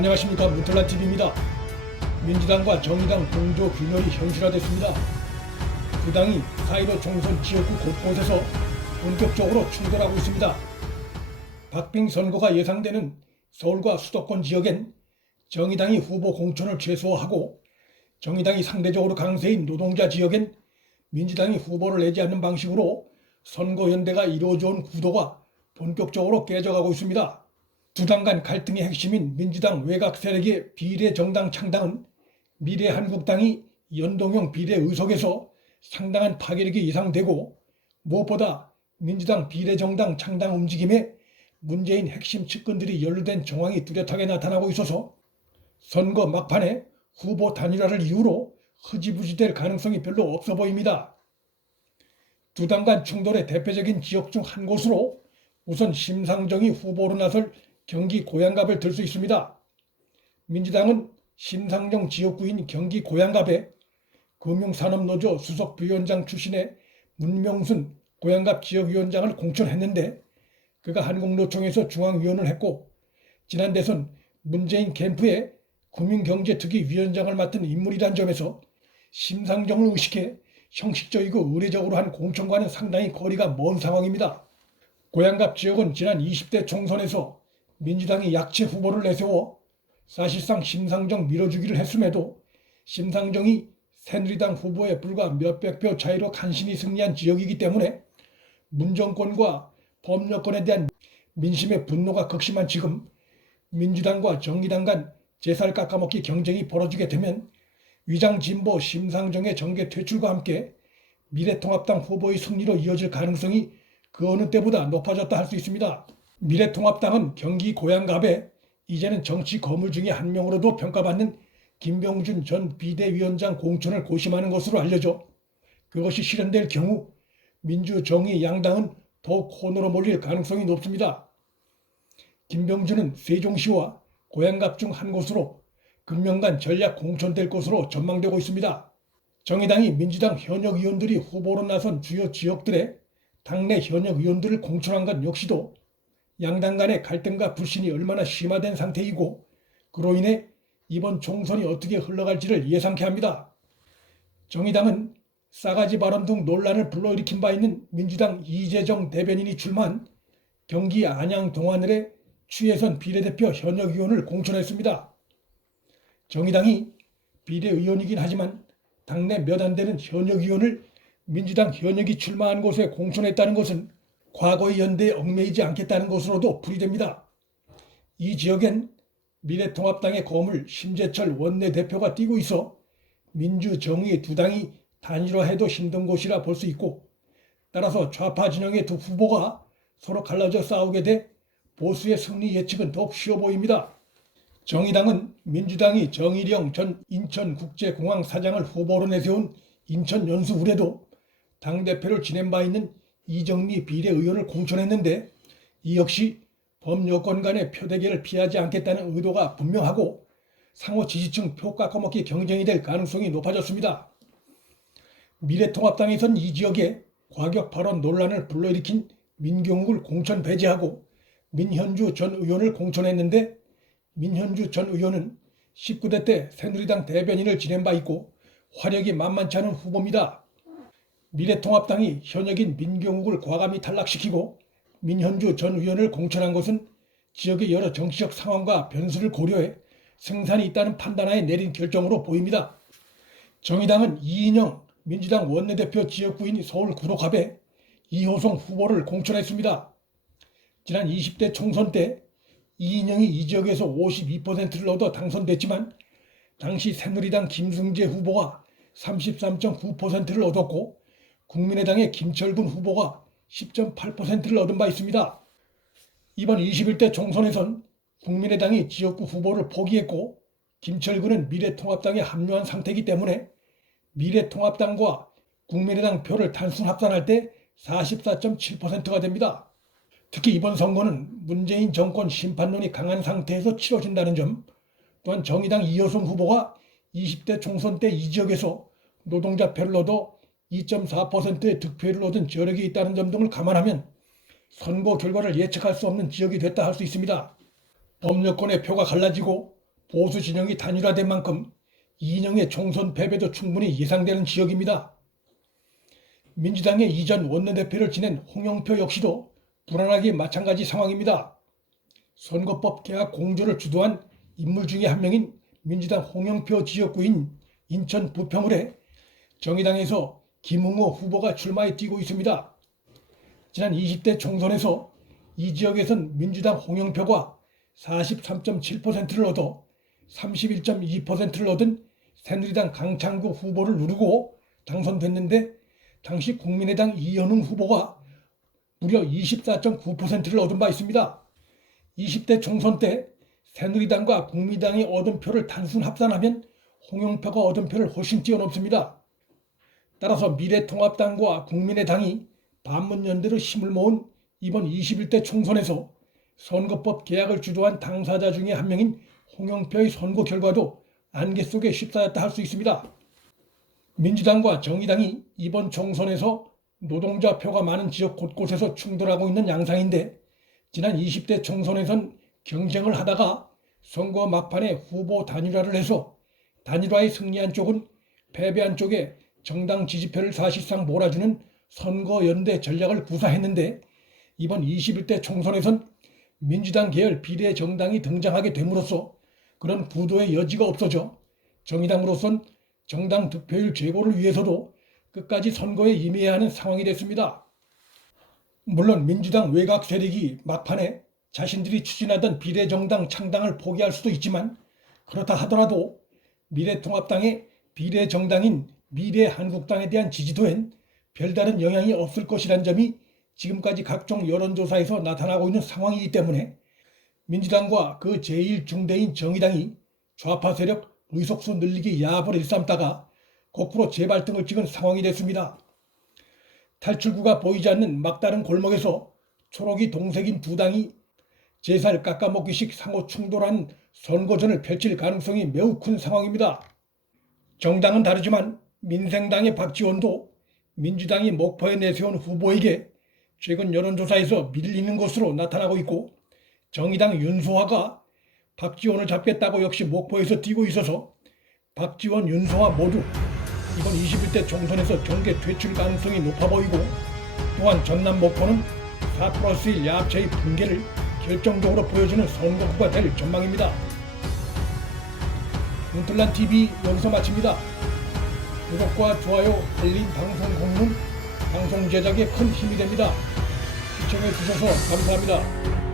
안녕하십니까. 문틀란TV입니다. 민주당과 정의당 공조 균열이 현실화됐습니다. 두 당이 4.15 총선 지역구 곳곳에서 본격적으로 충돌하고 있습니다. 박빙 선거가 예상되는 서울과 수도권 지역엔 정의당이 후보 공천을 최소화하고 정의당이 상대적으로 강세인 노동자 지역엔 민주당이 후보를 내지 않는 방식으로 선거연대가 이루어져 온 구도가 본격적으로 깨져가고 있습니다. 두 당 간 갈등의 핵심인 민주당 외곽 세력의 비례정당 창당은 미래한국당이 연동형 비례의석에서 상당한 파괴력이 예상되고, 무엇보다 민주당 비례정당 창당 움직임에 문재인 핵심 측근들이 연루된 정황이 뚜렷하게 나타나고 있어서 선거 막판에 후보 단일화를 이유로 흐지부지 될 가능성이 별로 없어 보입니다. 두 당 간 충돌의 대표적인 지역 중 한 곳으로 우선 심상정이 후보로 나설 경기 고양갑을 들 수 있습니다. 민주당은 심상정 지역구인 경기 고양갑에 금융산업노조 수석 부위원장 출신의 문명순 고양갑 지역위원장을 공천했는데, 그가 한국노총에서 중앙위원을 했고 지난 대선 문재인 캠프의 금융경제특위 위원장을 맡은 인물이란 점에서 심상정을 의식해 형식적이고 의례적으로 한 공천과는 상당히 거리가 먼 상황입니다. 고양갑 지역은 지난 20대 총선에서 민주당이 약체 후보를 내세워 사실상 심상정 밀어주기를 했음에도 심상정이 새누리당 후보에 불과 몇백 표 차이로 간신히 승리한 지역이기 때문에 문정권과 법여권에 대한 민심의 분노가 극심한 지금 민주당과 정의당 간 제살 깎아먹기 경쟁이 벌어지게 되면 위장진보 심상정의 정계 퇴출과 함께 미래통합당 후보의 승리로 이어질 가능성이 그 어느 때보다 높아졌다 할 수 있습니다. 미래통합당은 경기 고양갑에 이제는 정치 거물 중에 한 명으로도 평가받는 김병준 전 비대위원장 공천을 고심하는 것으로 알려져 그것이 실현될 경우 민주정의 양당은 더욱 코너로 몰릴 가능성이 높습니다. 김병준은 세종시와 고양갑 중 한 곳으로 금년간 전략 공천될 것으로 전망되고 있습니다. 정의당이 민주당 현역 의원들이 후보로 나선 주요 지역들의 당내 현역 의원들을 공천한 것 역시도 양당 간의 갈등과 불신이 얼마나 심화된 상태이고, 그로 인해 이번 총선이 어떻게 흘러갈지를 예상케 합니다. 정의당은 싸가지 발언 등 논란을 불러일으킨 바 있는 민주당 이재정 대변인이 출마한 경기 안양 동안을의 추혜선 비례대표 현역 의원을 공천했습니다. 정의당이 비례의원이긴 하지만 당내 몇 안 되는 현역 의원을 민주당 현역이 출마한 곳에 공천했다는 것은 과거의 연대에 얽매이지 않겠다는 것으로도 풀이됩니다. 이 지역엔 미래통합당의 거물 심재철 원내대표가 뛰고 있어 민주정의 두 당이 단일화해도 힘든 곳이라 볼 수 있고, 따라서 좌파 진영의 두 후보가 서로 갈라져 싸우게 돼 보수의 승리 예측은 더욱 쉬워 보입니다. 정의당은 민주당이 정일영 전 인천국제공항 사장을 후보로 내세운 인천 연수울에도 당대표를 지낸 바 있는 이정미 비례의원을 공천했는데, 이 역시 범여권 간의 표대결을 피하지 않겠다는 의도가 분명하고 상호 지지층 표 깎아먹기 경쟁이 될 가능성이 높아졌습니다. 미래통합당에선 이 지역에 과격 발언 논란을 불러일으킨 민경욱을 공천 배제하고 민현주 전 의원을 공천했는데, 민현주 전 의원은 19대 때 새누리당 대변인을 지낸 바 있고 화력이 만만치 않은 후보입니다. 미래통합당이 현역인 민경욱을 과감히 탈락시키고 민현주 전 의원을 공천한 것은 지역의 여러 정치적 상황과 변수를 고려해 승산이 있다는 판단하에 내린 결정으로 보입니다. 정의당은 이인영 민주당 원내대표 지역구인 서울 구로갑에 이호성 후보를 공천했습니다. 지난 20대 총선 때 이인영이 이 지역에서 52%를 얻어 당선됐지만 당시 새누리당 김승재 후보가 33.9%를 얻었고 국민의당의 김철근 후보가 10.8%를 얻은 바 있습니다. 이번 21대 총선에선 국민의당이 지역구 후보를 포기했고 김철근은 미래통합당에 합류한 상태이기 때문에 미래통합당과 국민의당 표를 단순 합산할 때 44.7%가 됩니다. 특히 이번 선거는 문재인 정권 심판론이 강한 상태에서 치러진다는 점, 또한 정의당 이호성 후보가 20대 총선 때 이 지역에서 노동자 표를 얻어 2.4%의 득표율을 얻은 저력이 있다는 점 등을 감안하면 선거 결과를 예측할 수 없는 지역이 됐다 할 수 있습니다. 범여권의 표가 갈라지고 보수 진영이 단일화된 만큼 이인영의 총선 패배도 충분히 예상되는 지역입니다. 민주당의 이전 원내대표를 지낸 홍영표 역시도 불안하기 마찬가지 상황입니다. 선거법 개혁 공조를 주도한 인물 중에 한 명인 민주당 홍영표 지역구인 인천 부평을에 정의당에서 김웅호 후보가 출마에 뛰고 있습니다. 지난 20대 총선에서 이 지역에선 민주당 홍영표가 43.7%를 얻어 31.2%를 얻은 새누리당 강창구 후보를 누르고 당선됐는데 당시 국민의당 이현웅 후보가 무려 24.9%를 얻은 바 있습니다. 20대 총선 때 새누리당과 국민의당이 얻은 표를 단순 합산하면 홍영표가 얻은 표를 훨씬 뛰어넘습니다. 따라서 미래통합당과 국민의당이 반문연대로 힘을 모은 이번 21대 총선에서 선거법 개혁을 주도한 당사자 중에 한 명인 홍영표의 선거 결과도 안개 속에 휩싸였다 할 수 있습니다. 민주당과 정의당이 이번 총선에서 노동자 표가 많은 지역 곳곳에서 충돌하고 있는 양상인데 지난 20대 총선에선 경쟁을 하다가 선거 막판에 후보 단일화를 해서 단일화에 승리한 쪽은 패배한 쪽에 정당 지지표를 사실상 몰아주는 선거연대 전략을 구사했는데 이번 21대 총선에선 민주당 계열 비례정당이 등장하게 됨으로써 그런 구도의 여지가 없어져 정의당으로선 정당 득표율 제고를 위해서도 끝까지 선거에 임해야 하는 상황이 됐습니다. 물론 민주당 외곽 세력이 막판에 자신들이 추진하던 비례정당 창당을 포기할 수도 있지만 그렇다 하더라도 미래통합당의 비례정당인 미래한국당에 대한 지지도엔 별다른 영향이 없을 것이란 점이 지금까지 각종 여론조사에서 나타나고 있는 상황이기 때문에 민주당과 그 제1중대인 정의당이 좌파 세력 의석수 늘리기 야합을 일삼다가 거꾸로 재발등을 찍은 상황이 됐습니다. 탈출구가 보이지 않는 막다른 골목에서 초록이 동색인 두 당이 제살 깎아먹기식 상호 충돌한 선거전을 펼칠 가능성이 매우 큰 상황입니다. 정당은 다르지만 민생당의 박지원도 민주당이 목포에 내세운 후보에게 최근 여론조사에서 밀리는 것으로 나타나고 있고 정의당 윤소화가 박지원을 잡겠다고 역시 목포에서 뛰고 있어서 박지원, 윤소화 모두 이번 21대 총선에서 경계 퇴출 가능성이 높아 보이고 또한 전남 목포는 4+1 야합체의 붕괴를 결정적으로 보여주는 선거구가 될 전망입니다. 문틀란TV 여기서 마칩니다. 구독과 좋아요, 알림, 방송 공유는 방송 제작에 큰 힘이 됩니다. 시청해 주셔서 감사합니다.